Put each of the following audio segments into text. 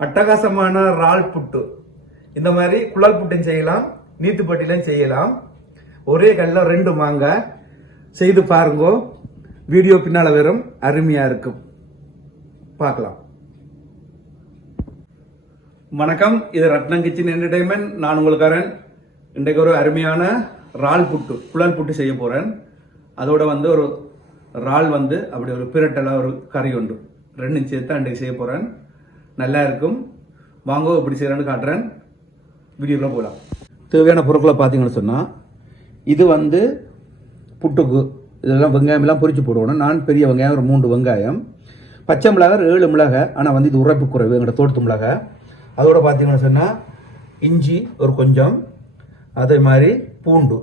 அட்டகாசமான இறால் புட்டு. இந்த மாதிரி குழல் புட்டும் செய்யலாம் நீத்துப்பட்டிலும் செய்யலாம். ஒரே கல்லில் ரெண்டு மாங்காய் செய்து பாருங்கோ. வீடியோ பின்னால் வெறும் அருமையாக இருக்கும். பார்க்கலாம். வணக்கம். இது ரத்னம் கிச்சன் என்டர்டைன்மெண்ட் நான் உங்களுக்காரன். இன்றைக்கு ஒரு அருமையான இறால் புட்டு குழல் புட்டு செய்ய போகிறேன் அதோட வந்து ஒரு இறால் வந்து அப்படி ஒரு பிரட்டலாக ஒரு கறி உண்டு. ரெண்டும் சேர்த்து அன்றைக்கு செய்ய போகிறேன் நல்லா இருக்கும் வாங்க இப்படி செய்கிறேன்னு காட்டுறேன். வீடியோக்குள்ள போகலாம். தேவையான பொருட்களை பார்த்தீங்கன்னு சொன்னால் இது வந்து புட்டுக்கு இதெல்லாம் வெங்காயமெல்லாம் பொறிச்சு போடுவோம் நான் பெரிய வெங்காயம் ஒரு மூன்று வெங்காயம். பச்சை மிளகாய் ஏழு மிளகாய். ஆனால் வந்து இது உரைப்பு குறைவு எங்களோட தோட்டத்து மிளகாய். அதோட பார்த்தீங்கன்னு சொன்னால் இஞ்சி ஒரு கொஞ்சம் அதே மாதிரி பூண்டு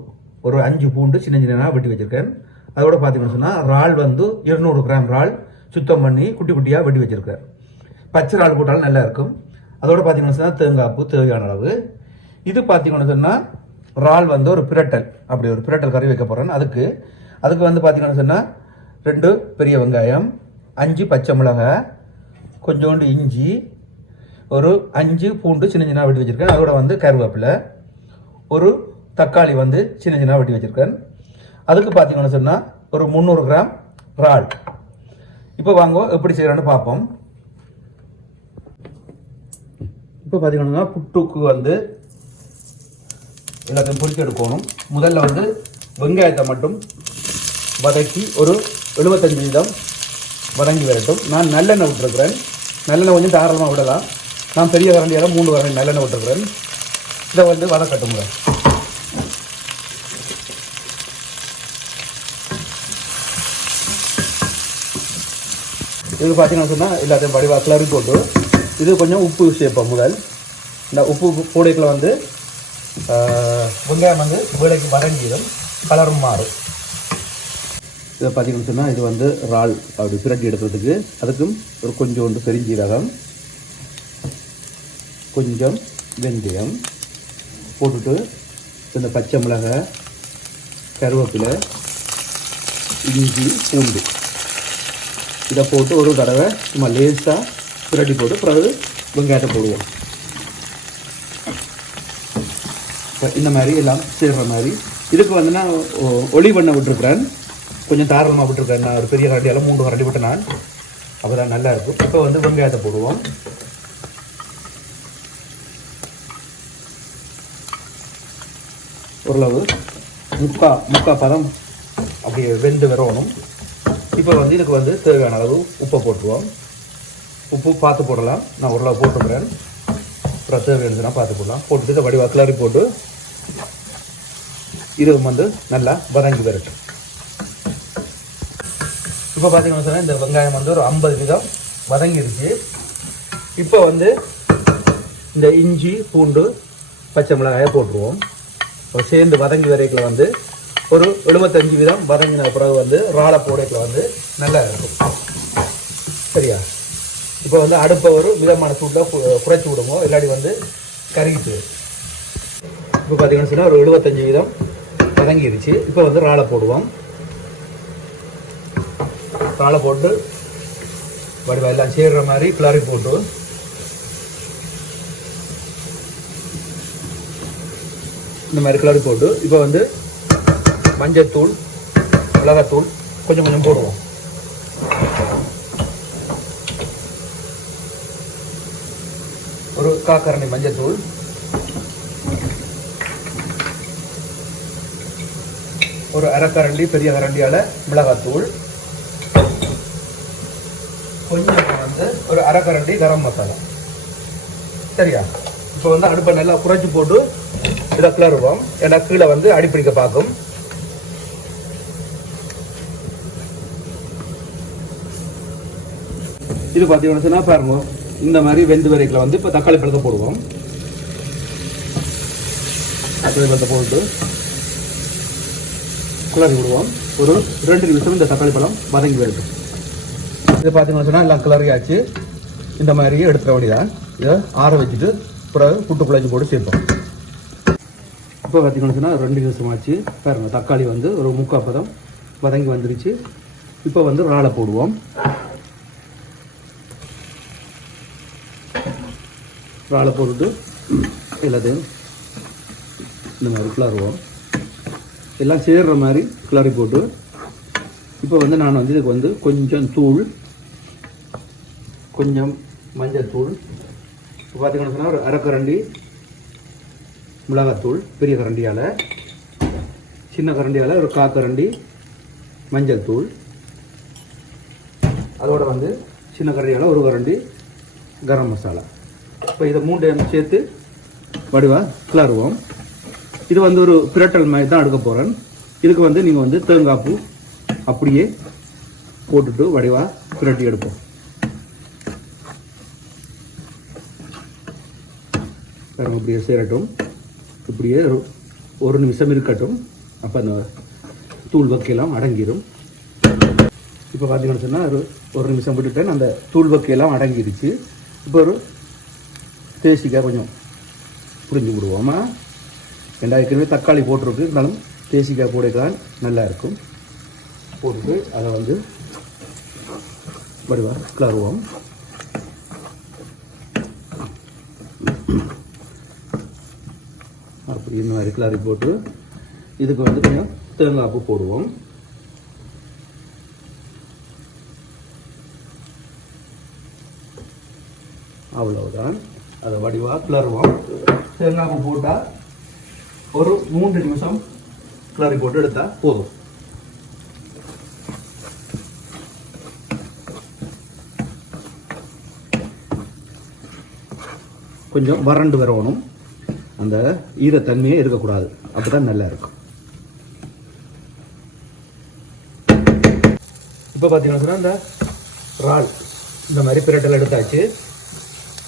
ஒரு அஞ்சு பூண்டு சின்ன சின்னதாக வெட்டி வச்சுருக்கேன். அதோட பார்த்தீங்கன்னு சொன்னால் இறால் வந்து இருநூறு கிராம் இறால் சுத்தம் பண்ணி குட்டி குட்டியாக வெட்டி வச்சுருக்கேன். பச்சை இறால் போட்டாலும் நல்லா இருக்கும் அதோடு பார்த்தீங்கன்னு சொன்னால் தேங்காய் தேவையான அளவு. இது பார்த்தீங்கன்னு சொன்னால் இறால் வந்து ஒரு பிரட்டல். அப்படி ஒரு பிரட்டல் கறி வைக்க போகிறேன் அதுக்கு அதுக்கு வந்து பார்த்தீங்கன்னு சொன்னால் ரெண்டு பெரிய வெங்காயம் அஞ்சு பச்சை மிளகாய் கொஞ்சோண்டு இஞ்சி ஒரு அஞ்சு பூண்டு சின்ன சின்ன வெட்டி வச்சுருக்கேன். அதோட வந்து கருவேப்பிலை ஒரு தக்காளி வந்து சின்ன சின்ன வெட்டி வச்சுருக்கேன். அதுக்கு பார்த்தீங்கன்னு சொன்னால் ஒரு முந்நூறு கிராம் இறால். இப்போ வாங்க எப்படி செய்கிறான்னு பார்ப்போம். இப்போ பார்த்தீங்கன்னா புட்டுக்கு வந்து எல்லாத்தையும் பொரிச்சு எடுக்கணும். முதல்ல வந்து வெங்காயத்தை மட்டும் வதக்கி ஒரு எழுபத்தஞ்சு வீதம் வதங்கி வரட்டும். நான் நல்லெண்ணெய் விட்டுருக்குறேன். நல்லெண்ணெய் கொஞ்சம் தாராளமாக விடலாம். நான் பெரிய கரண்டியாக மூணு கரண்டி நல்லெண்ணெய் விட்டுருக்குறேன். இதை வந்து வதக்கட்டுங்க இது பார்த்தீங்கன்னா சொன்னால் எல்லாத்தையும் வடிவாக கிளறி போட்டு இது கொஞ்சம் உப்பு சேர்ப்போம் முதல். இந்த உப்பு கூடைக்குள்ள வந்து வெங்காயம் வந்து வேலைக்கு வதங்கிடும். கலரும் மாறும். இதை பார்த்தீங்கன்னு சொன்னால் இது வந்து இறால் அப்படி பிரட்டி எடுக்கிறதுக்கு அதுக்கும் ஒரு கொஞ்சோண்டு பெருஞ்சீரகம் கொஞ்சம் வெந்தயம் போட்டுட்டு இந்த பச்சை மிளகாய் கருவேப்பிலை இஞ்சி பூண்டு. இதை போட்டு ஒரு தடவை சும்மா லேசாக பிரட்டி போட்டு பிறகு வெங்காயத்தை போடுவோம். இப்போ இந்த மாதிரி எல்லாம் சேர்ற மாதிரி. இதுக்கு வந்து நான் ஒ- ஒளி பண்ண விட்டுருக்குறேன். கொஞ்சம் தாராளமாக விட்டுருக்கேன் நான் ஒரு பெரிய கரண்டியால் மூன்று கரண்டி விட்டு நான். அப்போ தான் நல்லா இருக்கும். இப்போ வந்து வெங்காயத்தை போடுவோம். ஓரளவு முக்கா முக்கா பதம் அப்படியே வெந்து வரணும். இப்போ வந்து இதுக்கு வந்து தேவையான அளவு உப்பை போட்டுருவோம். உப்பு பார்த்து போடலாம். நான் உருளை போட்டுக்கிறேன் அப்புறம் இருந்துச்சுன்னா பார்த்து போடலாம். போட்டுட்டு இதை வடிவா கிளறி போட்டு இது வந்து நல்லா வதங்கி வரட்டும். இப்போ பார்த்தீங்கன்னா சொன்னால் இந்த வெங்காயம் வந்து ஒரு ஐம்பது வீதம் வதங்கிருச்சு இப்போ வந்து இந்த இஞ்சி பூண்டு பச்சை மிளகாயை போட்டுருவோம். சேர்ந்து வதங்கி வரைக்கில் வந்து ஒரு எழுபத்தஞ்சு வீதம் வதங்கின பிறகு வந்து ராளை போடைக்கில் வந்து நல்லா இருக்கும். சரியா? இப்போ வந்து அடுப்பை ஒரு மிதமான சூட்டில் குறைச்சி விடுவோம் இல்லாட்டி வந்து கருகிட்டு. இப்போ பார்த்தீங்கன்னு சொன்னால் ஒரு எழுபத்தஞ்சு வீதம் வதங்கிருச்சு. இப்போ வந்து ராளை போடுவோம். ராளை போட்டு வடிவா எல்லாம் சேர்ற மாதிரி கிளறி போட்டு. இந்த மாதிரி கிளறி போட்டு இப்போ வந்து மஞ்சத்தூள் மிளகாத்தூள் கொஞ்சம் கொஞ்சம் போடுவோம். ஒரு காக்கரணி மஞ்சத்தூள். ஒரு அரைக்கரண்டி பெரிய கரண்டியால் மிளகாத்தூள். கொஞ்சம் வந்து ஒரு அரைக்கரண்டி கரம் மசாலா. சரியா? இப்போ வந்து அடுப்பை நல்லா குறைச்சி போட்டு இதை கிளறுவோம். ஏன்னா கீழே வந்து அடிப்பிடிக்க பார்க்கும். இது பார்த்தீங்கன்னா பாருங்க. இந்த மாதிரி வெந்து வரைக்கில் வந்து இப்போ தக்காளி பழத்தை போடுவோம். தக்காளி பழத்தை போட்டு கிளறி விடுவோம். ஒரு ரெண்டு நிமிஷம் இந்த தக்காளி பழம் வதங்கி வரட்டும். இது பார்த்தீங்கன்னு சொன்னால் எல்லாம் கிளறியாச்சு. இந்த மாதிரி எடுத்துட வேண்டியதான் இதை ஆற வச்சுட்டு பிறகு புட்டு குழஞ்சி போட்டு சேர்ப்போம். இப்போ பார்த்தீங்கன்னு சொன்னால் ரெண்டு நிமிஷம் ஆச்சு. தக்காளி வந்து ஒரு முக்கால் பதம் வதங்கி வந்துருச்சு. இப்போ வந்து ராளை போடுவோம். இறாலை போட்டுட்டு எல்லாத்தையும் இந்த மாதிரி கிளறுவோம். எல்லாம் சேர்ற மாதிரி கிளறி போட்டு இப்போ வந்து நான் வந்து இதுக்கு வந்து கொஞ்சம் தூள் கொஞ்சம் மஞ்சள் தூள். இப்போ பார்த்தீங்கன்னு சொன்னால் ஒரு அரைக்கரண்டி மிளகாத்தூள் பெரிய கரண்டியால் சின்ன கரண்டியால் ஒரு காக்கரண்டி மஞ்சள் தூள். அதோட வந்து சின்ன கரண்டியால் ஒரு கரண்டி கரம் மசாலா. இப்போ இதை மூண்டையும் சேர்த்து வடிவா கிளறுவோம். இது வந்து ஒரு பிரட்டல் மாதிரி தான் எடுக்க போகிறேன் இதுக்கு வந்து நீங்கள் வந்து தேங்காய் பூ அப்படியே போட்டுட்டு வடிவா பிரட்டி எடுப்போம். பாருங்க இப்படியே சேரட்டும். இப்படியே ஒரு- ஒரு நிமிஷம் இருக்கட்டும். அப்போ அந்த தூள் வக்கையெல்லாம் அடங்கிடும் இப்போ பார்த்தீங்கன்னு சொன்னால் ஒரு ஒரு நிமிஷம் விட்டுட்டேன். அந்த தூள் வக்கையெல்லாம் அடங்கிடுச்சு. இப்போ ஒரு தேசிக்காய் கொஞ்சம் புரிஞ்சு விடுவோமா ரெண்டாவது ஏற்கனவே தக்காளி போட்டிருக்கு. இருந்தாலும் தேசிக்காய் போடைக்கலாம் நல்லா இருக்கும். போட்டுட்டு அதை வந்து வடிவா கிளறுவோம். அப்படி இந்த மாதிரி கிளறி போட்டு இதுக்கு வந்து கொஞ்சம் தேங்காய் பூ போடுவோம். அவ்வளவுதான். அதை வடிவாக கிளறுவோம் தேங்காய் போட்டால் ஒரு மூன்று நிமிஷம் கிளறி போட்டு எடுத்தால் போதும். கொஞ்சம் வறண்டு வரணும். அந்த ஈரத்தன்மையே இருக்கக்கூடாது. அப்பதான் நல்லா இருக்கும். இப்போ பார்த்தீங்கன்னா சொன்னா இந்த இறால் இந்த மாதிரி பிரட்டல் எடுத்தாச்சு.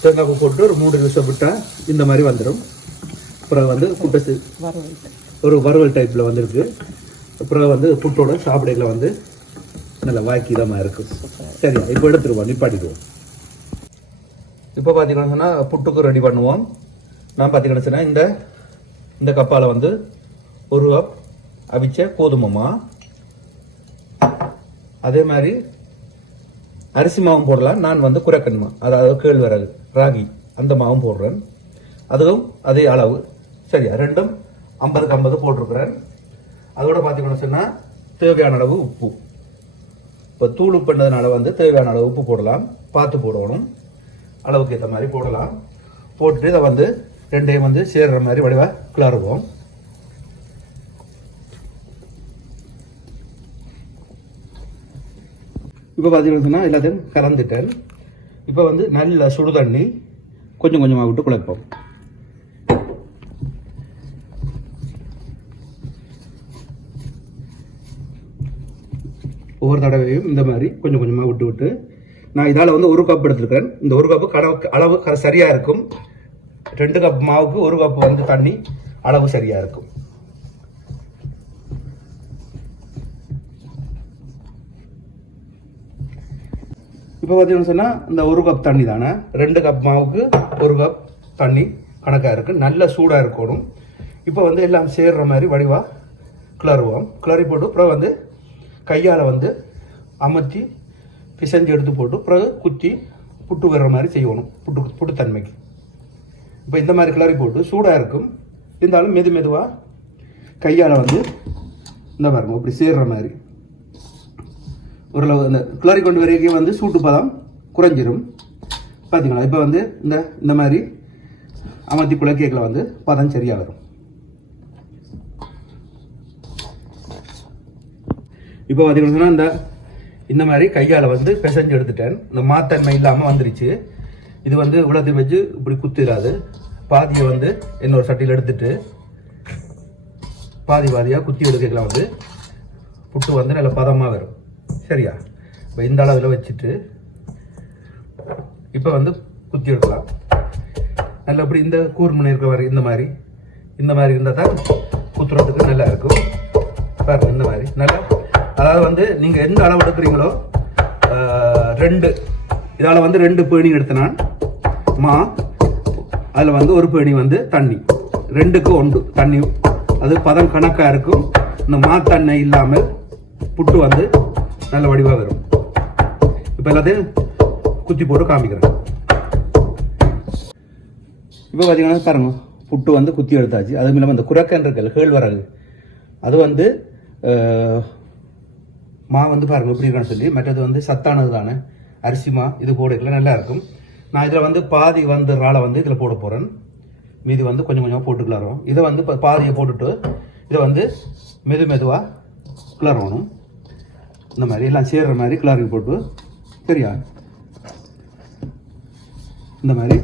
தேங்காய் போட்டு ஒரு மூணு நிமிஷம் விட்டால் இந்த மாதிரி வந்துடும் அப்புறம் வந்து புட்டு ஒரு வறுவல் டைப்பில் வந்துருக்கு. அப்புறம் வந்து புட்டோட சாப்பிடையில் வந்து நல்லா வாய்க்கு இருக்கும். சரி இப்போ எடுத்துருவோம் நிப்பாட்டிடுவோம். இப்போ பார்த்தீங்கன்னா சொன்னால் புட்டுக்கு ரெடி பண்ணுவோம். நான் பார்த்தீங்கன்னா சொன்னால் இந்த இந்த கப்பால் வந்து ஒரு கப் அவிச்ச கோதுமைமா அதே மாதிரி அரிசி மாவும் போடலாம். நான் வந்து குரக்கன்மா அதாவது கேழ்வரகு. ராகி அந்த மாவும் போடுறேன். அதுவும் அதே அளவு. சரியா? ரெண்டும் ஐம்பதுக்கு ஐம்பது போட்டிருக்கிறேன். அதோட பார்த்தீங்கன்னு சொன்னால் தேவையான அளவு உப்பு. இப்போ தூள் உப்புன்றதுனால வந்து தேவையான அளவு உப்பு போடலாம். பார்த்து போடணும். அளவுக்கு ஏற்ற மாதிரி போடலாம். போட்டுட்டு இதை வந்து ரெண்டையும் வந்து சேர்கிற மாதிரி வடிவாக கிளறுவோம். இப்போ பார்த்தீங்கன்னு சொன்னால் எல்லாத்தையும் கலந்துட்டேன். இப்போ வந்து நல்ல சுடு தண்ணி. கொஞ்சம் கொஞ்சமாக விட்டு குழைப்போம். ஒவ்வொரு தடவையும் இந்த மாதிரி கொஞ்சம் கொஞ்சமாக விட்டு விட்டு. நான் இதால் வந்து ஒரு கப் எடுத்துருக்கேன் இந்த ஒரு கப்பு கடவுக்கு அளவு க- சரியா இருக்கும். ரெண்டு கப் மாவுக்கு ஒரு கப் வந்து தண்ணி அளவு சரியா இருக்கும். இப்போ பார்த்தீங்கன்னு சொன்னால் இந்த ஒரு கப் தண்ணி தானே? ரெண்டு கப் மாவுக்கு ஒரு கப் தண்ணி கணக்காக இருக்குது நல்ல சூடாக இருக்கணும். இப்போ வந்து எல்லாம் சேர்ற மாதிரி வடிவாக கிளறுவோம். கிளறி போட்டு அப்புறம் வந்து கையால் வந்து அமர்த்தி பிசைஞ்சு எடுத்து போட்டு பிறகு குத்தி புட்டு வர்ற மாதிரி செய்யணும். புட்டு புட்டுத்தன்மைக்கு. இப்போ இந்த மாதிரி கிளறி போட்டு சூடாக இருக்கும். இருந்தாலும் மெது மெதுவாக கையால் வந்து இந்த பாருங்க இப்படி சேர்ற மாதிரி. ஓரளவு இந்த கிளறி கொண்டு வரைக்கும் வந்து சூட்டு பதம் குறைஞ்சிரும். பார்த்தீங்களா இப்போ வந்து இந்த இந்த மாதிரி அமர்த்தி குலக்கேக்கில் வந்து பதம் சரியாக வரும் இப்போ பார்த்தீங்கன்னா இந்த இந்த மாதிரி கையால் வந்து பிசைஞ்சு எடுத்துட்டேன். இந்த மாத்தன்மை இல்லாமல் வந்துருச்சு. இது வந்து இவ்வளோத்தையும் வச்சு இப்படி குத்திடாது பாதியை வந்து இன்னொரு சட்டியில் எடுத்துட்டு பாதி பாதியாக குத்தி எடுக்கலாம் வந்து புட்டு வந்து நல்ல பதமாக வரும். சரியா? இப்போ இந்த அளவில் வச்சுட்டு இப்போ வந்து குத்தி எடுக்கலாம். நல்ல இப்படி இந்த கூர்மணி இருக்க மாதிரி இந்த மாதிரி. இந்த மாதிரி இருந்தால் தான் குத்துறதுக்கு நல்லா இருக்கும். பாருங்க இந்த மாதிரி. நல்லா. அதாவது வந்து நீங்கள் எந்த அளவு எடுக்கிறீங்களோ ரெண்டு. இதால் வந்து ரெண்டு பேணி எடுத்தனான் மா அதில் வந்து ஒரு பேணி வந்து தண்ணி. ரெண்டுக்கு ஒன்று. தண்ணி அது பதம் கணக்காக இருக்கும். இந்த மாத்தண்ணை இல்லாமல் புட்டு வந்து நல்ல வடிவாக வரும். இப்போ எல்லாத்தையும் குத்தி போட்டு காமிக்கிறேன். இப்போ பார்த்தீங்கன்னா பாருங்க புட்டு வந்து குத்தி எடுத்தாச்சு. அதுவும் இல்லாமல் இந்த குரக்கன் இருக்கல் கேழ்வரகு அது வந்து மா வந்து பாருங்க எப்படி இருக்கான்னு சொல்லி. மற்றது வந்து சத்தானது தானே. அரிசி மா இது போடல நல்லா இருக்கும். நான் இதில் வந்து பாதி வந்து ராளை வந்து இதில் போட போகிறேன் மீதி வந்து கொஞ்சம் கொஞ்சமாக போட்டு கிளறோம் இதை வந்து இப்போ பாதியை போட்டுட்டு இதை வந்து மெது மெதுவாக கிளறணும். இந்த மாதிரி எல்லாம் சேர்ற மாதிரி கிளறி போட்டு சரியா? இந்த மாதிரி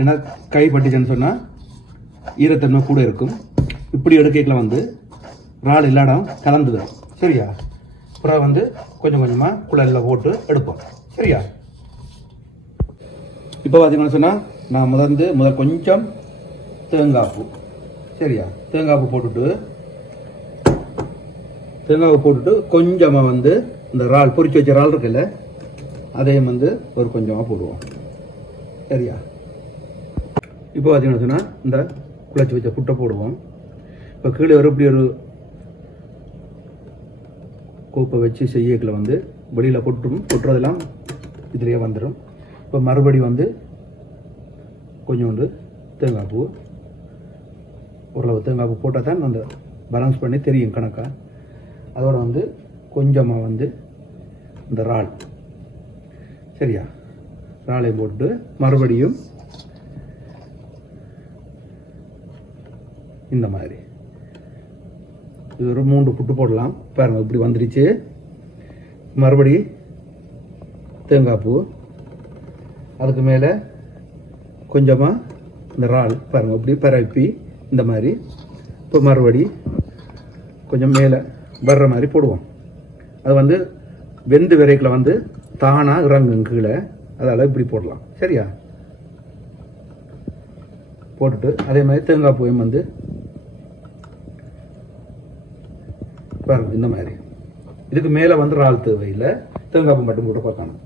ஏன்னா கை பட்டுச்சுன்னு சொன்னால் ஈரத்தன்மை கூட இருக்கும். இப்படி எடுக்கல வந்து இறால் இல்லாடம் கலந்து சரியா? அப்புறம் வந்து கொஞ்சம் கொஞ்சமாக குழலில் போட்டு எடுப்போம் சரியா? இப்போ பார்த்தீங்கன்னு சொன்னால் நான் முதந்து முதல் கொஞ்சம் தேங்காய் பூ சரியா? தேங்காய் பூ போட்டுட்டு தேங்காவை போட்டுட்டு கொஞ்சமாக வந்து இந்த இறால் பொறிச்சு வச்ச இறால் இருக்குல்ல அதையும் வந்து ஒரு கொஞ்சமாக போடுவோம். சரியா? இப்போ பார்த்தீங்கன்னு சொன்னால் இந்த குழச்சி வச்ச புட்டை போடுவோம். இப்போ கீழே ஒரு இப்படி ஒரு கோப்பை வச்சு செய்யக்கில் வந்து வெளியில் கொட்டும் கொட்டுறதெல்லாம் இதுலேயே வந்துடும் இப்போ மறுபடி வந்து கொஞ்சோண்டு தேங்காய் பூ ஓரளவு தேங்காய் பூ போட்டால் தான் அந்த பேலன்ஸ் பண்ணி தெரியும் கணக்காக அதோட வந்து கொஞ்சமாக வந்து இந்த இறால் சரியா? இறாலை போட்டு மறுபடியும் இந்த மாதிரி. இது ஒரு மூன்று புட்டு போடலாம். பாருங்க இப்படி வந்துடுச்சு மறுபடி தேங்காய் பூ. அதுக்கு மேலே கொஞ்சமாக இந்த இறால் பாருங்க இப்படி பரப்பி இந்த மாதிரி. இப்போ மறுபடி கொஞ்சம் மேலே வர்ற மாதிரி போடுவோம். அது வந்து வெந்து விரைக்கில் வந்து தானாக இறங்கும் கீழே அதால் இப்படி போடலாம். சரியா? போட்டுட்டு அதே மாதிரி தேங்காய் பூவையும் வந்து பாருங்க இந்த மாதிரி. இதுக்கு மேலே வந்து இறால் தேவையில் தேங்காய் பூ மட்டும் போட்டு பார்க்கணும்.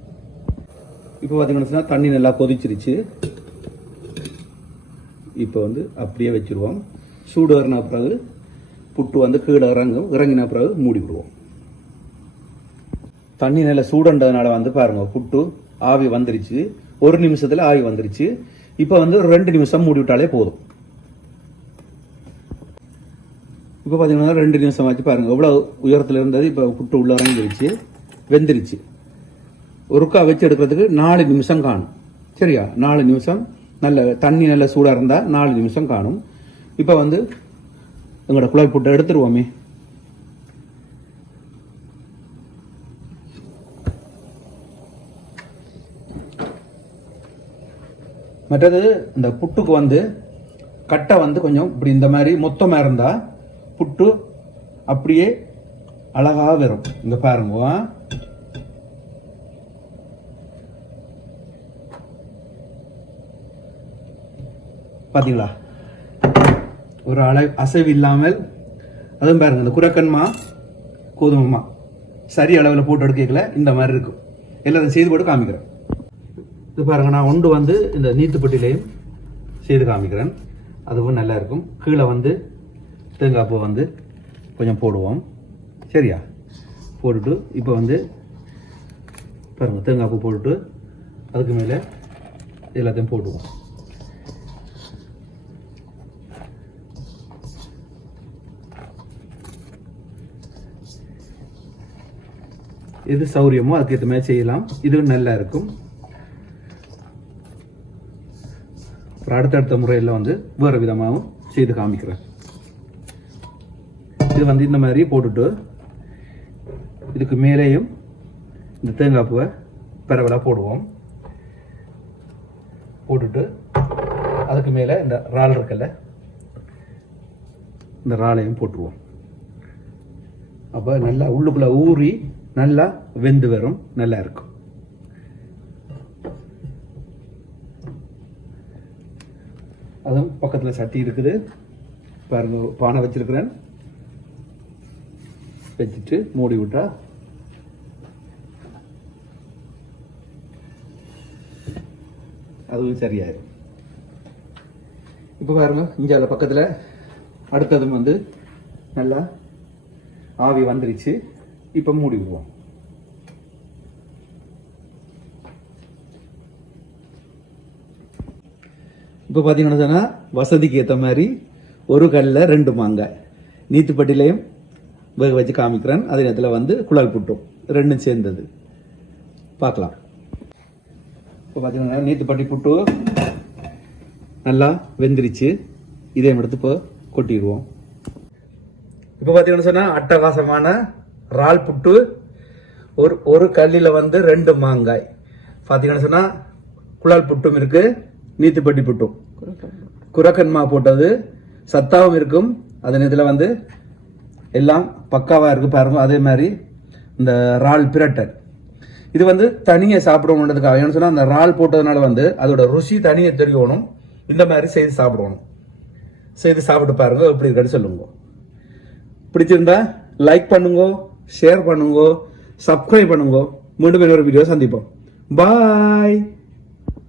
இப்போ பார்த்தீங்கன்னா தண்ணி நல்லா கொதிச்சிருச்சு. இப்போ வந்து அப்படியே வச்சுருவோம். சூடு வரணும் பிறகு புட்டு வந்து கீழே இறங்கும் இறங்கின பிறகு மூடி விடுவோம் தண்ணி நல்லா சூடன்றதுனால வந்து பாருங்கள் புட்டு ஆவி வந்துருச்சு ஒரு நிமிஷத்தில் ஆவி வந்துருச்சு இப்போ வந்து ரெண்டு நிமிஷம் மூடி விட்டாலே போதும் இப்போ பார்த்தீங்கன்னா ரெண்டு நிமிஷம் ஆச்சு பாருங்கள் எவ்வளோ உயரத்தில் இருந்தது இப்போ புட்டு உள்ள இறங்கிருச்சு வெந்துருச்சு ஒருக்கா வச்சு எடுக்கிறதுக்கு நாலு நிமிஷம் காணும் சரியா நாலு நிமிஷம் நல்ல தண்ணி நல்ல சூடாக இருந்தால் நாலு நிமிஷம் காணும் இப்போ வந்து எங்களோட குழாய் புட்டை எடுத்துருவோமே. மற்றது இந்த புட்டுக்கு வந்து கட்டை வந்து கொஞ்சம் இப்படி இந்த மாதிரி மொத்தமாக இருந்தால் புட்டு அப்படியே அழகாக வரும். இங்கே பாருங்க. பார்த்தீங்களா ஒரு அளவு அசைவு இல்லாமல் அதுவும் பாருங்க இந்த குரக்கன்மா கோதுமைமா சரி அளவில் போட்டு எடுக்கல இந்த மாதிரி இருக்கும். எல்லாத்தையும் செய்து போட்டு காமிக்கிறேன். இது பாருங்க நான் ஒன்று வந்து இந்த நீத்துப்பட்டிலையும் செய்து காமிக்கிறேன். அதுவும் நல்லா இருக்கும். கீழே வந்து தேங்காய் பூ வந்து கொஞ்சம் போடுவோம். சரியா? போட்டுட்டு இப்போ வந்து பாருங்கள் தேங்காய் பூ போட்டுட்டு அதுக்கு மேலே எல்லாத்தையும் போட்டுவோம் எது சௌரியமோ அதுக்கேற்ற மாதிரி செய்யலாம். இதுவும் நல்லா இருக்கும். அப்புறம் அடுத்தடுத்த முறையில் வந்து வேறு விதமாகவும் செய்து காமிக்கிறேன். இது வந்து இந்த மாதிரி போட்டுட்டு இதுக்கு மேலேயும் இந்த தேங்காய் பூவை பரவலாக போடுவோம். போட்டுட்டு அதுக்கு மேலே இந்த இறால் இருக்குல்ல இந்த இறாலையும் போட்டுருவோம். அப்போ நல்லா உள்ளுக்குள்ளே ஊறி நல்லா வெந்து வரும் நல்லா இருக்கும். அதுவும் பக்கத்தில் சட்டி இருக்குது. பாருங்க பானை வச்சிருக்கிறேன். வச்சுட்டு மூடி விட்டா அதுவும் சரியாயிரும். இப்போ பாருங்க இந்தியாவில் பக்கத்தில் அடுத்ததும் வந்து நல்லா ஆவி வந்துருச்சு. இப்போ மூடிடுவோம் இப்போ பார்த்தீங்கன்னா சொன்னால் வசதிக்கு ஏற்ற மாதிரி ஒரு கல்லில் ரெண்டு மாங்காய். நீத்துப்பட்டிலையும் வேக வச்சு காமிக்கிறேன். அதே நேரத்தில் வந்து குழல் புட்டும். ரெண்டும் சேர்ந்தது. பார்க்கலாம். இப்போ பார்த்தீங்கன்னா நீத்துப்பட்டி புட்டு நல்லா வெந்துருச்சு. இதே எடுத்து இப்போ கொட்டிடுவோம். இப்போ பார்த்தீங்கன்னு சொன்னால் அட்டகாசமான இறால் புட்டு ஒரு ஒரு கல்லில் வந்து ரெண்டு மாங்காய். பார்த்தீங்கன்னு சொன்னால் குழால் புட்டும் இருக்குது நீத்துப்பட்டி புட்டும். குரக்கன்மா போட்டது சத்தாவும் இருக்கும். அதன் இதில் வந்து எல்லாம் பக்காவாக இருக்குது பாருங்க அதே மாதிரி இந்த இறால் பிரட்டல் இது வந்து தனியாக சாப்பிடணுன்றதுக்காக. ஏன்னு சொன்னால் அந்த இறால் போட்டதுனால வந்து அதோட ருசி தனியை தெரியணும். இந்த மாதிரி செய்து சாப்பிடணும். செய்து சாப்பிட்டு பாருங்க எப்படி இருக்குன்னு சொல்லுங்க. பிடிச்சிருந்தா லைக் பண்ணுங்க. ஷேர் பண்ணுங்க. சப்ஸ்கிரைப் பண்ணுங்க. மீண்டும் இன்னொரு வீடியோ சந்திப்போம். பாய்